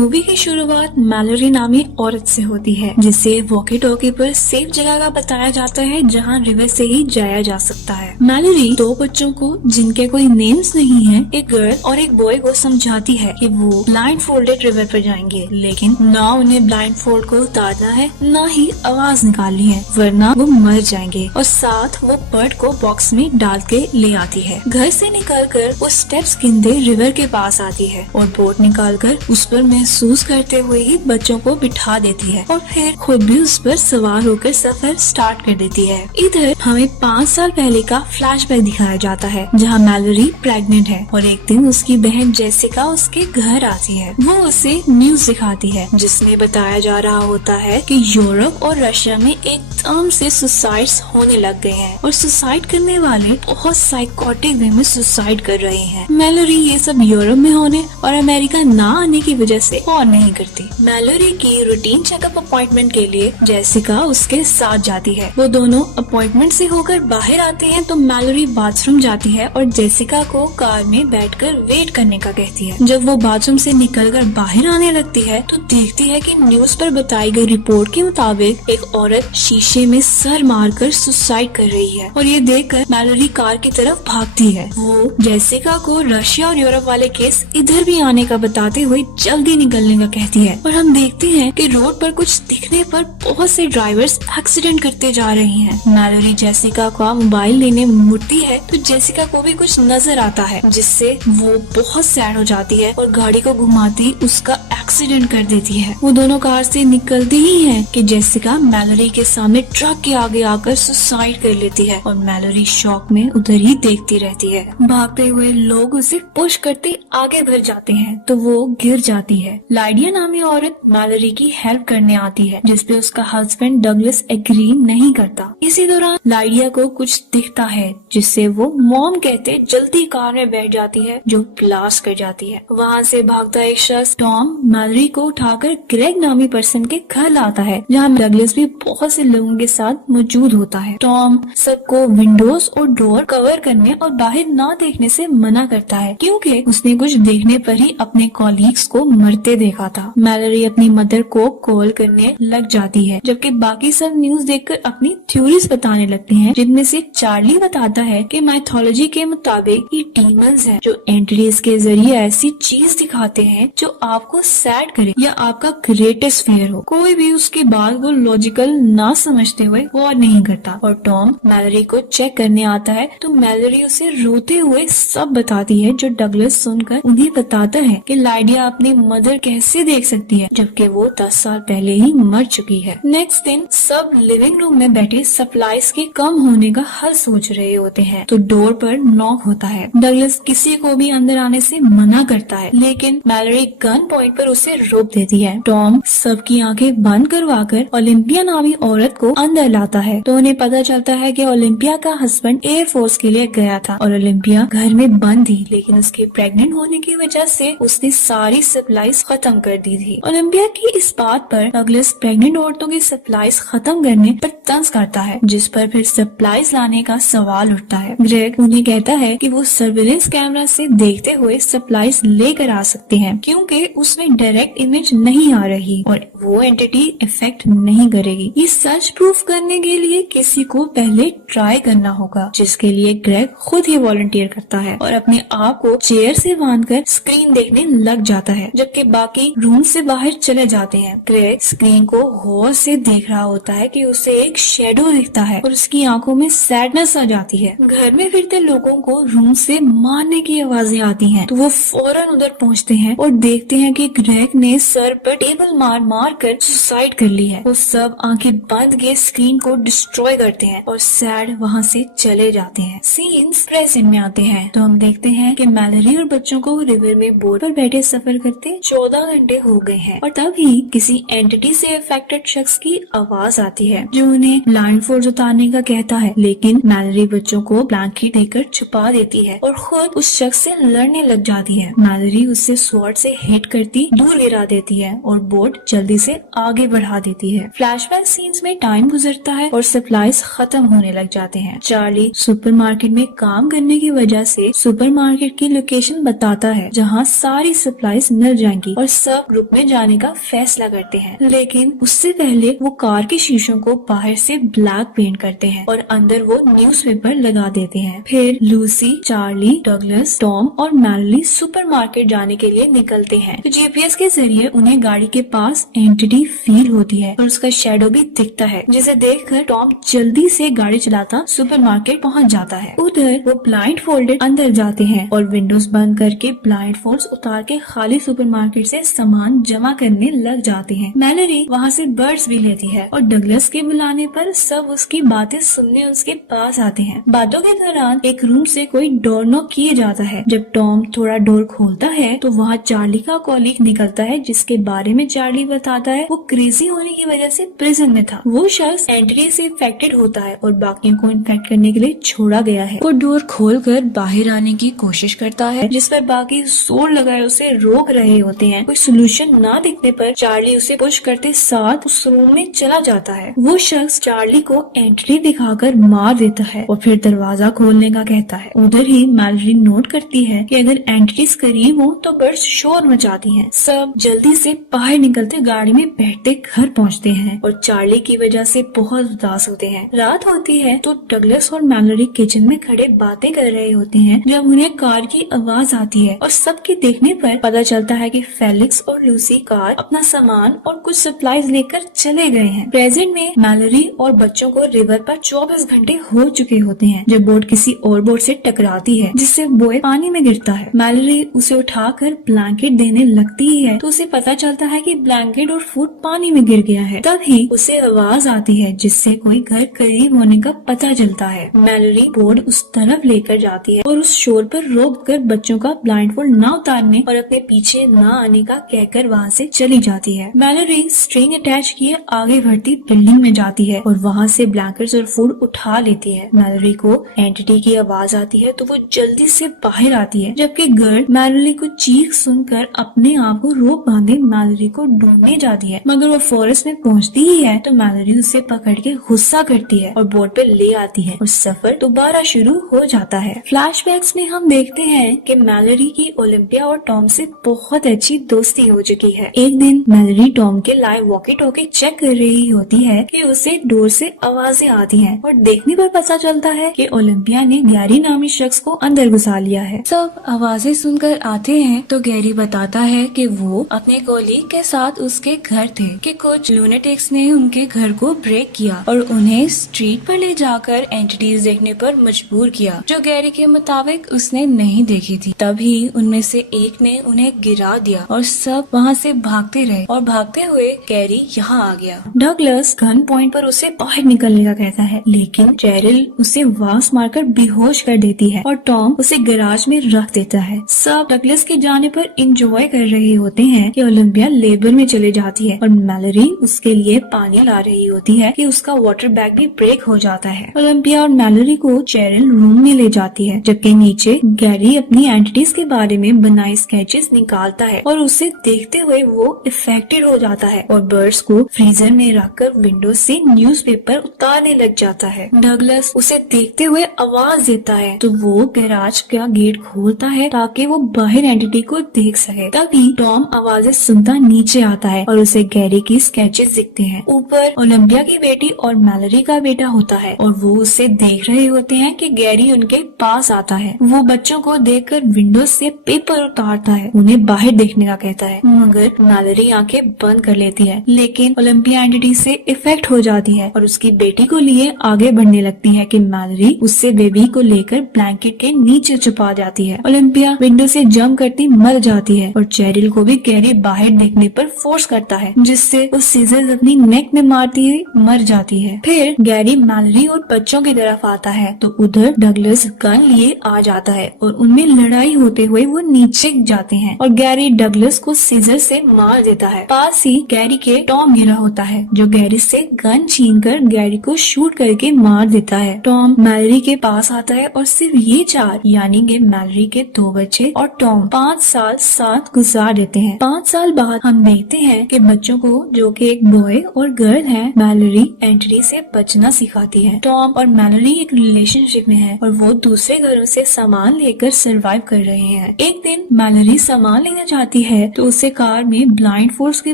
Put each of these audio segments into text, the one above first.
Movie की शुरुआत Malory नामी औरत से होती है, जिसे वॉकी टॉकी पर सेफ जगह का बताया जाता है जहां रिवर से ही जाया जा सकता है। मैलोरी दो बच्चों को जिनके कोई नेम्स नहीं है, एक गर्ल और एक बॉय को समझाती है कि वो ब्लाइंड फोल्डेड रिवर पर जाएंगे, लेकिन ना उन्हें ब्लाइंड फोल्ड को उतारना है ना ही आवाज निकालनी है, वरना वो मर जाएंगे। और साथ वो बर्ड को बॉक्स में डाल के ले आती है। घर से निकलकर वो स्टेप्स गिनते रिवर के पास आती है और बोट निकालकर उस पर महसूस करते हुए ही बच्चों को बिठा देती है और फिर खुद भी उस पर सवार होकर सफर स्टार्ट कर देती है। इधर हमें 5 साल पहले का फ्लैशबैक दिखाया जाता है, जहाँ मैलोरी प्रेग्नेंट है और एक दिन उसकी बहन जेसिका उसके घर आती है। वो उसे न्यूज दिखाती है जिसमें बताया जा रहा होता है कि यूरोप और रशिया में एकदम से सुसाइड्स होने लग गए हैं और सुसाइड करने वाले बहुत साइकोटिक वे में सुसाइड कर रहे हैं। मैलोरी ये सब यूरोप में होने और अमेरिका ना आने की वजह से और नहीं करती। मैलोरी की रूटीन चेकअप अपॉइंटमेंट के लिए जेसिका उसके साथ जाती है। वो दोनों अपॉइंटमेंट से होकर बाहर आते हैं तो मैलोरी बाथरूम जाती है और जेसिका को कार में बैठकर वेट करने का कहती है। जब वो बाथरूम से निकलकर बाहर आने लगती है तो देखती है कि न्यूज पर बताई गई रिपोर्ट के मुताबिक एक औरत शीशे में सर मारकर सुसाइड कर रही है और ये देखकर मैलोरी कार की तरफ भागती है। वो जेसिका को रशिया और यूरोप वाले केस इधर भी आने का बताते हुए जल्दी निकलने का कहती है और हम देखते हैं कि रोड पर कुछ दिखने पर बहुत से ड्राइवर्स एक्सीडेंट करते जा रहे हैं। मैलोरी जेसिका का मोबाइल लेने मुड़ती है तो जेसिका को भी कुछ नजर आता है, जिससे वो बहुत सैड हो जाती है और गाड़ी को घुमाती उसका एक्सीडेंट कर देती है। वो दोनों कार से निकलती ही हैं कि जेसिका मैलोरी के सामने ट्रक के आगे आकर सुसाइड कर लेती है और मैलोरी शॉक में उधर ही देखती रहती है। भागते हुए लोग उसे पुश करते आगे बढ़ जाते हैं तो वो गिर जाती है। लाइडिया नामी औरत मैलोरी की हेल्प करने आती है, जिसपे उसका हस्बैंड डगलस एग्री नहीं करता। इसी दौरान लाइडिया को कुछ दिखता है जिससे वो मॉम कहते जल्दी कार में बैठ जाती है, जो ब्लास्ट कर जाती है। वहाँ से भागता एक शख्स टॉम मैलोरी को उठाकर ग्रेग नामी पर्सन के घर लाता है, जहाँ डगलस भी बहुत से लोगों के साथ मौजूद होता है। टॉम सबको विंडोज और डोर कवर करने और बाहर ना देखने से मना करता है, क्योंकि उसने कुछ देखने पर ही अपने कॉलीग्स को मरते देखा था। मैलोरी अपनी मदर को कॉल करने लग जाती है, जबकि बाकी सब न्यूज देखकर अपनी थ्योरीज बताने लगते हैं, जिनमें से चार्ली बताता है कि माइथोलॉजी के मुताबिक ये डीमंस हैं जो एंटिटीज के जरिए ऐसी चीज दिखाते हैं जो आपको सैड करे या आपका ग्रेटेस्ट फेयर हो। कोई भी उसके बाद वो लॉजिकल ना समझते हुए गौर नहीं करता और टॉम मैलोरी को चेक करने आता है तो मैलोरी उसे रोते हुए सब बताती है, जो डगलस सुनकर उन्हें बताता है कि लाइडिया अपनी मदर कैसे देख सकती है जबकि वो 10 साल पहले ही मर चुकी है। नेक्स्ट दिन सब लिविंग रूम में बैठे सप्लाईज के कम होने का हल सोच रहे होते हैं तो डोर पर नॉक होता है। डगलस किसी को भी अंदर आने से मना करता है, लेकिन मैलोरी गन पॉइंट पर उसे रोक देती है। टॉम सबकी आंखें बंद करवाकर ओलंपिया नामी औरत को अंदर लाता है तो उन्हें पता चलता है कि ओलंपिया का हस्बैंड एयर फोर्स के लिए गया था और ओलंपिया घर में बंद थी, लेकिन उसके प्रेग्नेंट होने की वजह से उसने सारी सप्लाईज खत्म कर दी थी। ओलंपिया की इस बात पर डगलस प्रेग्नेंट औरतों की सप्लाईज खत्म करने पर तंज करता है, जिस पर फिर सप्लाईज लाने का सवाल उठता है। ग्रेग उन्हें कहता है कि वो सर्विलेंस कैमरा से देखते हुए सप्लाईज लेकर आ सकते हैं, क्योंकि उसमें डायरेक्ट इमेज नहीं आ रही और वो एंटिटी इफेक्ट नहीं करेगी। ये सच प्रूफ करने के लिए किसी को पहले ट्राई करना होगा, जिसके लिए ग्रेग खुद ही वॉलंटियर करता है और अपने आप को चेयर से बांधकर स्क्रीन देखने लग जाता है, जबकि बाकी रूम से बाहर चले जाते हैं। ग्रेग स्क्रीन को गौर से देख रहा होता है कि उसे एक शेडो दिखता है और उसकी आंखों में सैडनेस आ जाती है। घर में फिरते लोगों को रूम से मारने की आवाजें आती हैं, तो वो फौरन उधर पहुंचते हैं और देखते हैं कि ग्रेग ने सर पर टेबल मार मार कर सुसाइड कर ली है। वो सब आंखें बंद के स्क्रीन को डिस्ट्रॉय करते हैं और सैड वहाँ से चले जाते हैं। सीन्स प्रेजेंट में आते हैं तो हम देखते हैं कि मैलोरी और बच्चों को रिवर में बोट पर बैठे सफर करते 14 घंटे हो गए हैं और तभी किसी एंटिटी से अफेक्टेड शख्स की आवाज आती है, जो उन्हें ब्लाइंड फोल्ड उतारने का कहता है, लेकिन मैलोरी बच्चों को ब्लैंकेट देकर छुपा देती है और खुद उस शख्स से लड़ने लग जाती है। मैलोरी उससे स्वॉर्ड से हिट करती दूर गिरा देती है और बोट जल्दी से आगे बढ़ा देती है। फ्लैशबैक सीन्स में टाइम गुजरता है और सप्लाईज खत्म होने लग जाते हैं। चार्ली सुपरमार्केट में काम करने की वजह से सुपरमार्केट की लोकेशन बताता है जहाँ सारी सप्लाईज मिल जाएंगी। की और सब ग्रुप में जाने का फैसला करते हैं। लेकिन उससे पहले वो कार के शीशों को बाहर से ब्लैक पेंट करते हैं और अंदर वो न्यूज़पेपर लगा देते हैं। फिर लूसी, चार्ली, डगलस, टॉम और मैलरी सुपरमार्केट जाने के लिए निकलते हैं। तो जीपीएस के जरिए उन्हें गाड़ी के पास एंटिटी फील होती है और उसका शैडो भी दिखता है, जिसे देखकर टॉम जल्दी से गाड़ी चलाता सुपरमार्केट पहुंच जाता है। उधर वो ब्लाइंड फोल्डेड अंदर जाते हैं और विंडोज बंद करके ब्लाइंड फोल्ड्स उतार के खाली सुपरमार्केट से सामान जमा करने लग जाते हैं। मैलरी वहाँ से बर्ड्स भी लेती है और डगलस के बुलाने पर सब उसकी बातें सुनने उसके पास आते हैं। बातों के दौरान एक रूम से कोई डोर नॉक किए जाता है। जब टॉम थोड़ा डोर खोलता है तो वहाँ चार्ली का कॉलीग निकलता है, जिसके बारे में चार्ली बताता है वो क्रेजी होने की वजह से प्रिजन में था। वो शख्स एंट्री से इन्फेक्टेड होता है और बाकियों को इन्फेक्ट करने के लिए छोड़ा गया है। वो डोर खोलकर बाहर आने की कोशिश करता है, जिस पर बाकी जोर लगाए उसे रोक रहे होते हैं। कोई सोल्यूशन ना दिखने पर चार्ली उसे पुश करते साथ उस रूम में चला जाता है। वो शख्स चार्ली को एंट्री दिखाकर मार देता है और फिर दरवाजा खोलने का कहता है। उधर ही मैलरी नोट करती है कि अगर एंट्रीज करीब हो तो बर्ड्स शोर मचाती हैं। सब जल्दी से बाहर निकलते गाड़ी में बैठते घर पहुंचते हैं और चार्ली की वजह से बहुत उदास होते हैं। रात होती है तो डगलस और मैलरी किचन में खड़े बातें कर रहे होते हैं जब उन्हें कार की आवाज आती है और सबके देखने पर पता चलता है कि फेलिक्स और लूसी कार अपना सामान और कुछ सप्लाईज लेकर चले गए हैं। प्रेजेंट में मैलरी और बच्चों को रिवर पर 24 घंटे हो चुके होते हैं जब बोट किसी और बोट से टकराती है, जिससे बॉय पानी में गिरता है। मैलरी उसे उठाकर ब्लैंकेट देने लगती ही है तो उसे पता चलता है कि ब्लैंकेट और फूड पानी में गिर गया है। तभी उसे आवाज आती है जिससे कोई घर करीब होने का पता चलता है। मैलरी बोट उस तरफ लेकर जाती है और उस शोर पर रोक कर बच्चों का ब्लाइंडफोल्ड न उतारने और अपने पीछे न आने का कहकर वहाँ से चली जाती है। मैलरी स्ट्रिंग अटैच किए आगे बढ़ती बिल्डिंग में जाती है और वहाँ से ब्लैंकेट्स और फूड उठा लेती है। मैलरी को एंटिटी की आवाज आती है तो वो जल्दी से बाहर आती है, जबकि गर्ल मैलरी को चीख सुनकर अपने आप को रोक बांधे मैलरी को ढूंढने जाती है, मगर वो फॉरेस्ट में पहुँचती ही है तो मैलरी उसे पकड़ के गुस्सा करती है और बोट पे ले आती है और सफर दोबारा शुरू हो जाता है। फ्लैशबैक्स में हम देखते हैं कि मैलरी की ओलंपिया और टॉम से बहुत अच्छी दोस्ती हो चुकी है। एक दिन मैलरी टॉम के लाइव वॉकी टॉकी चेक कर रही होती है कि उसे डोर से आवाजें आती हैं और देखने पर पता चलता है कि ओलंपिया ने गैरी नामी शख्स को अंदर घुसा लिया है। सब आवाजें सुनकर आते हैं तो गैरी बताता है कि वो अपने कोलीग के साथ उसके घर थे कि कुछ लूनेटिक्स ने उनके घर को ब्रेक किया और उन्हें स्ट्रीट पर ले जाकर एंटिटीज देखने पर मजबूर किया, जो गैरी के मुताबिक उसने नहीं देखी थी। तभी उनमें से एक ने उन्हें गिरा दिया और सब वहाँ से भागते रहे और भागते हुए गैरी यहाँ आ गया। डगलस गन पॉइंट पर उसे बाहर निकलने का कहता है, लेकिन चेरिल उसे वास मारकर बेहोश कर देती है और टॉम उसे गैराज में रख देता है। सब डगलस के जाने पर एंजॉय कर रहे होते हैं कि ओलंपिया लेबर में चले जाती है और मैलरी उसके लिए पानी ला रही होती है कि उसका वाटर बैग भी ब्रेक हो जाता है। ओलंपिया और मैलरी को चेरिल रूम में ले जाती है, जबकि नीचे गैरी अपनी एंटिटीज के बारे में बनाए स्केचेस निकालता है और उसे देखते हुए वो इफेक्टेड हो जाता है और बर्ड्स को फ्रीजर में रखकर विंडो से न्यूज़पेपर उतारने लग जाता है। डगलस उसे देखते हुए आवाज देता है तो वो गैराज का गेट खोलता है ताकि वो बाहर एंटिटी को देख सके। तभी टॉम आवाजें सुनता नीचे आता है और उसे गैरी की स्केचेस दिखते हैं। ऊपर ओलंपिया की बेटी और मैलरी का बेटा होता है और वो उसे देख रहे होते हैं कि गैरी उनके पास आता है। वो बच्चों को देखकर विंडो से पेपर उतारता है, उन्हें बाहर देखने का कहता है, मगर मैलरी आंखें बंद कर लेती है। लेकिन ओलंपिया एंटिटी से इफेक्ट हो जाती है और उसकी बेटी को लिए आगे बढ़ने लगती है कि मैलरी उससे बेबी को लेकर ब्लैंकेट के नीचे छुपा जाती है। ओलंपिया विंडो से जंप करती मर जाती है और चेरिल को भी गैरी बाहर देखने पर फोर्स करता है, जिससे उस सीजर्स अपनी नेक में मारती हुई मर जाती है। फिर गैरी मैलरी और बच्चों की तरफ आता है तो उधर डगलस गन लिए आ जाता है और उनमें लड़ाई होते हुए वो नीचे जाते हैं और गैरी डगलस को सीजर से मार देता है। पास ही गैरी के टॉम गिरा होता है जो गैरी से गन छीनकर गैरी को शूट करके मार देता है। टॉम मैलरी के पास आता है और सिर्फ ये चार यानी कि मैलरी के 2 बच्चे और टॉम 5 साल साथ गुजार देते हैं। 5 साल बाद हम देखते हैं कि बच्चों को, जो कि एक बॉय और गर्ल है, मैलरी एंटिटी से बचना सिखाती है। टॉम और मैलरी एक रिलेशनशिप में है और वो दूसरे घरों से सामान लेकर सरवाइव कर रहे हैं। एक दिन मैलरी सामान लेना चाहती आती है तो उसे कार में ब्लाइंड फोर्स के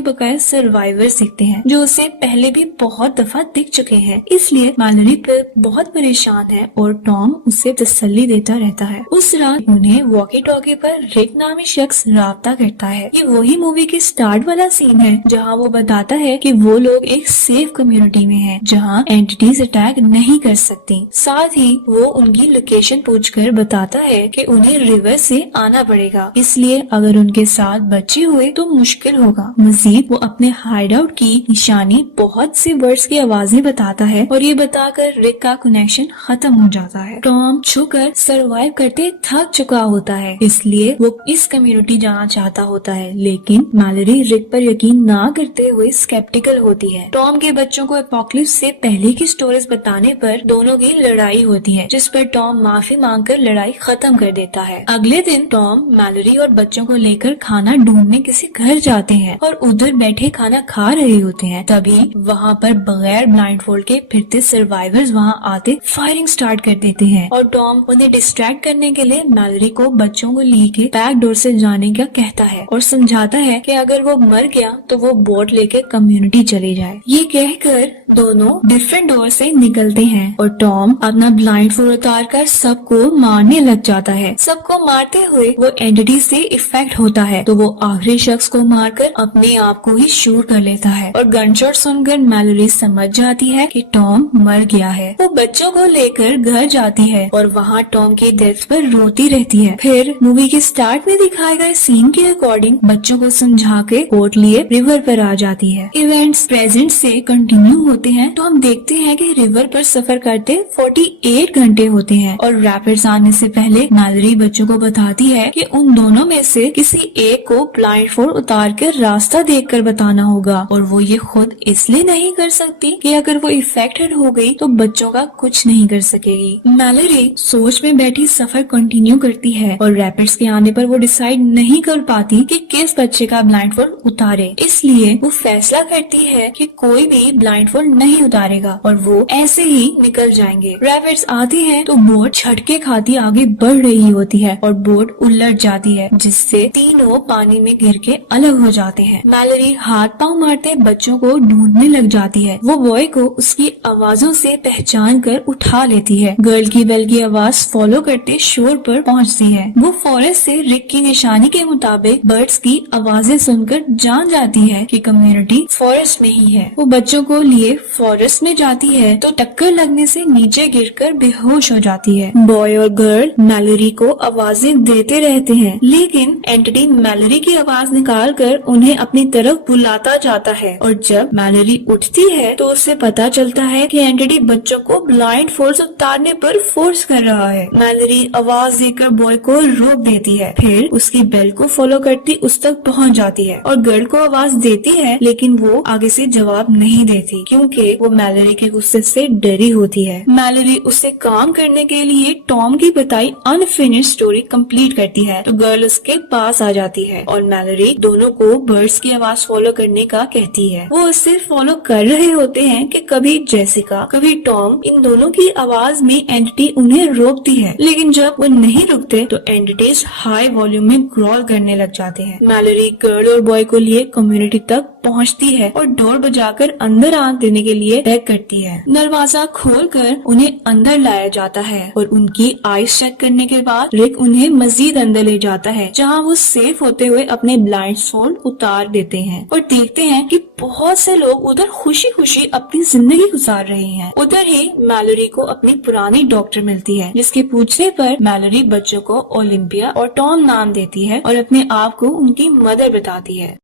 बकाया सर्वाइवर्स दिखते हैं जो उसे पहले भी बहुत दफा दिख चुके हैं। इसलिए मैलोरी पर बहुत परेशान है और टॉम उसे तसल्ली देता रहता है। उस रात उन्हें वॉकी टॉकी पर रिक नामी शख्स राब्ता करता है। ये वही मूवी के स्टार्ट वाला सीन है जहाँ वो बताता है कि वो लोग एक सेफ कम्युनिटी में हैं जहाँ एंटिटीज अटैक नहीं कर सकती। साथ ही वो उनकी लोकेशन पूछकर बताता है कि उन्हें रिवर से आना पड़ेगा, इसलिए अगर उनके साथ बच्चे हुए तो मुश्किल होगा। मजीद वो अपने हाइड आउट की निशानी बहुत से वर्ड्स की आवाजें बताता है और ये बताकर रिक का कनेक्शन खत्म हो जाता है। टॉम छुकर सरवाइव करते थक चुका होता है, इसलिए वो इस कम्युनिटी जाना चाहता होता है, लेकिन मैलोरी रिक पर यकीन ना करते हुए स्केप्टिकल होती है। टॉम के बच्चों को एपोकलिप्स से पहले की स्टोरीज बताने पर दोनों की लड़ाई होती है, जिस पर टॉम माफी मांगकर लड़ाई खत्म कर देता है। अगले दिन टॉम मैलोरी और बच्चों को लेकर खाना ढूंढने किसी घर जाते हैं और उधर बैठे खाना खा रहे होते हैं। तभी वहाँ पर बगैर ब्लाइंडफोल्ड के फिरते सर्वाइवर्स वहाँ आते फायरिंग स्टार्ट कर देते हैं और टॉम उन्हें डिस्ट्रैक्ट करने के लिए मैलोरी को बच्चों को लेके बैक डोर से जाने का कहता है और समझाता है कि अगर वो मर गया तो वो बोट लेके कम्युनिटी चले जाए। ये कहकर दोनों डिफरेंट डोर से निकलते हैं और टॉम अपना ब्लाइंडफोल्ड उतार कर सबको मारने लग जाता है। सबको मारते हुए वो एंटिटी से इफेक्ट होता है तो वो आखिरी शख्स को मारकर अपने आप को ही शूट कर लेता है और गनशॉट सुनकर मैलोरी समझ जाती है कि टॉम मर गया है। वो बच्चों को लेकर घर जाती है और वहाँ टॉम की डेथ पर रोती रहती है। फिर मूवी के स्टार्ट में दिखाए गए सीन के अकॉर्डिंग बच्चों को समझा के बोट लिए रिवर पर आ जाती है। इवेंट्स प्रेजेंट से कंटिन्यू होते हैं तो हम देखते हैं कि रिवर पर सफर करते 48 घंटे होते हैं और रैपिड्स आने से पहले मैलोरी बच्चों को बताती है कि उन दोनों में से किसी एक को ब्लाइंडफोल्ड उतार कर रास्ता देखकर बताना होगा और वो ये खुद इसलिए नहीं कर सकती कि अगर वो इफेक्टेड हो गई तो बच्चों का कुछ नहीं कर सकेगी। मैलोरी सोच में बैठी सफर कंटिन्यू करती है और रैपिड्स के आने पर वो डिसाइड नहीं कर पाती कि किस बच्चे का ब्लाइंडफोल्ड उतारे, इसलिए वो फैसला करती है कि कोई भी ब्लाइंडफोल्ड नहीं उतारेगा और वो ऐसे ही निकल जाएंगे। रैपिड्स आती है तो बोट झटके खाती आगे बढ़ रही होती है और बोट उलट जाती है जिससे तीनों पानी में गिर के अलग हो जाते हैं। मैलोरी हाथ पांव मारते बच्चों को ढूंढने लग जाती है। वो बॉय को उसकी आवाजों से पहचान कर उठा लेती है। गर्ल की बेल की आवाज फॉलो करते शोर पर पहुंचती है। वो फॉरेस्ट से रिक की निशानी के मुताबिक बर्ड्स की आवाजें सुनकर जान जाती है कि कम्युनिटी फॉरेस्ट में ही है। वो बच्चों को लिए फॉरेस्ट में जाती है तो टक्कर लगने से नीचे गिरकर बेहोश हो जाती है। बॉय और गर्ल मैलोरी को आवाजें देते रहते हैं, लेकिन एंटिटी मैलोरी की आवाज निकाल कर उन्हें अपनी तरफ बुलाता जाता है और जब मैलोरी उठती है तो उसे पता चलता है कि एंटिटी बच्चों को ब्लाइंड फोर्स उतारने पर फोर्स कर रहा है। मैलोरी आवाज देकर बॉय को रोक देती है, फिर उसकी बेल को फॉलो करती उस तक पहुंच जाती है और गर्ल को आवाज देती है, लेकिन वो आगे से जवाब नहीं देती क्योंकि वो मैलोरी के गुस्से से डरी होती है। मैलोरी उसे काम करने के लिए टॉम की बताई अनफिनिश्ड स्टोरी कंप्लीट करती है तो गर्ल उसके पास आ जाती है और मैलोरी दोनों को बर्ड्स की आवाज फॉलो करने का कहती है। वो उससे फॉलो कर रहे होते हैं कि कभी जेसिका कभी टॉम, इन दोनों की आवाज में एंटिटी उन्हें रोकती है, लेकिन जब वो नहीं रुकते तो एंटिटीज हाई वॉल्यूम में ग्रॉल करने लग जाते हैं। मैलोरी गर्ल और बॉय को लिए कम्युनिटी तक पहुंचती है और डोर बजाकर अंदर आने देने के लिए बैक करती है। दरवाजा खोलकर उन्हें अंदर लाया जाता है और उनकी आईज चेक करने के बाद रिक उन्हें मजीद अंदर ले जाता है जहां वो सेफ होते हुए अपने ब्लाइंडफोल्ड उतार देते हैं और देखते हैं कि बहुत से लोग उधर खुशी खुशी अपनी जिंदगी गुजार रहे हैं। उधर ही मैलोरी को अपनी पुरानी डॉक्टर मिलती है जिसके पूछने पर मैलोरी बच्चों को ओलंपिया और टॉम नाम देती है और अपने आप को उनकी मदर बताती है।